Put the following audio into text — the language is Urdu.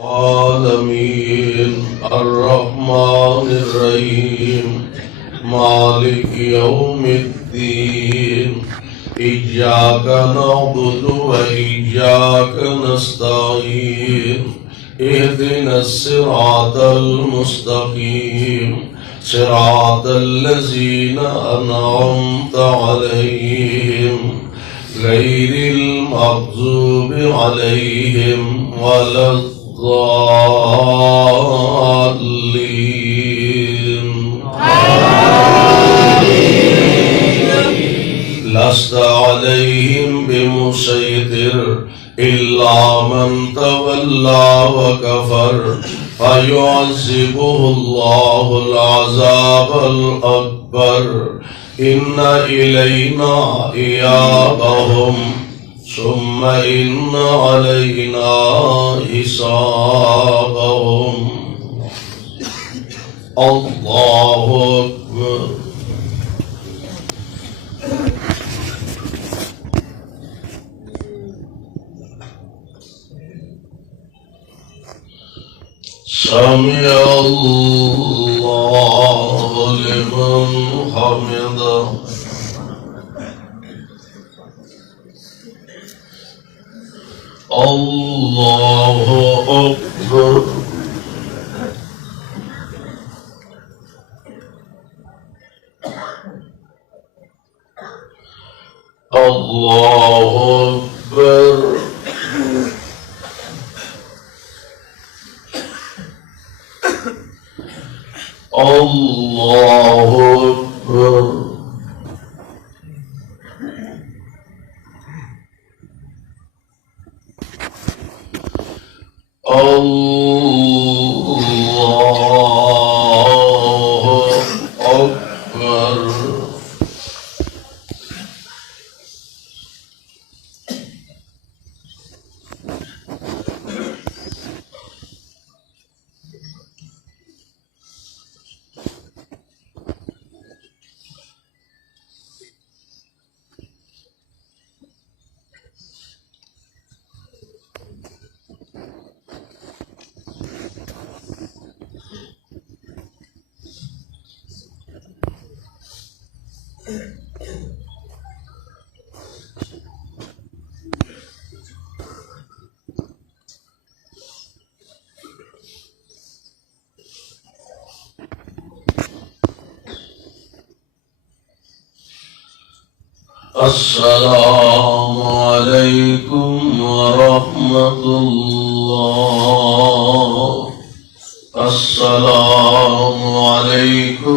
العالمين الرحمن الرحيم مالك يوم الدين إياك نعبد وإياك نستعين اهدنا الصراط المستقيم صراط الذين أنعمت عليهم غير المغضوب عليهم ولا الضالين لست عليهم بمسيطر إلا من تولى وكفر فيعذبه الله العذاب الأكبر إن إلينا إيابهم ثم إن علينا حسابهم الله أكبر سمع الله لمن حمده الله أكبر الله أكبر الله أكبر الله أكبر السلام عليكم ورحمة الله السلام عليكم